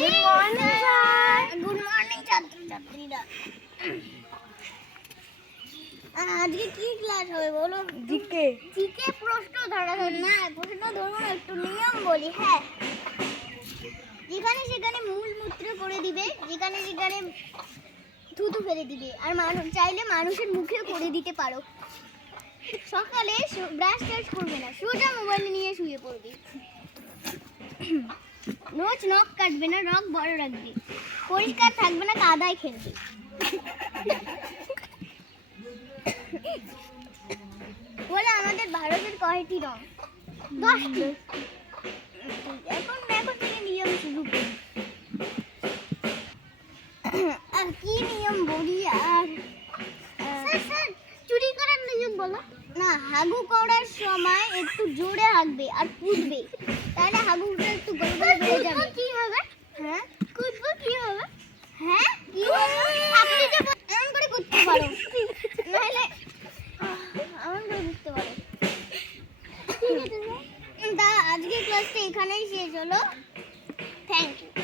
Good morning sir good morning ছাত্রছাত্রীরা। আজকে কি ক্লাস হবে বলো? জিকে। জিকে প্রশ্ন ধরা ধর। না প্রশ্ন ধরবো একটু নিয়ম বলি হ্যাঁ। যেখানে সেখানে মূল মূত্র করে দিবে যেখানে যেখানে থুতু ফেলে দিবে। আর মানুষ চাইলে মানুষের মুখে করে দিতে পারো। সকালে ব্রাশ টাশ করবে না। সোজা মোবাইল নিয়ে শুয়ে রোজ নখ কাটবে না নখ বড় রাখবে। পরিষ্কার থাকবে না কাদায় খেলবে। বলে আমাদের ভারতের কয়টি রং? দশটি। এখন এখন থেকে নিয়ম শুরু করি। আর কি নিয়ম বলি আর চুরি করার নিয়ম বলো। না হাগু করার সময় একটু জোরে হাঁকবে আর পুষবে তাহলে হাগুটা একটু গড় গড় বেড়ে যাবে কি হবে হ্যাঁ কুদবো কি হবে হ্যাঁ কি হবে আপনি যে বল- এমন করে কুদতে পারো নাহলে এমন করে কুদতে পারো ঠিক আছে স্যার তা আজকের ক্লাসটা এখানেই শেষ হলো। Thank you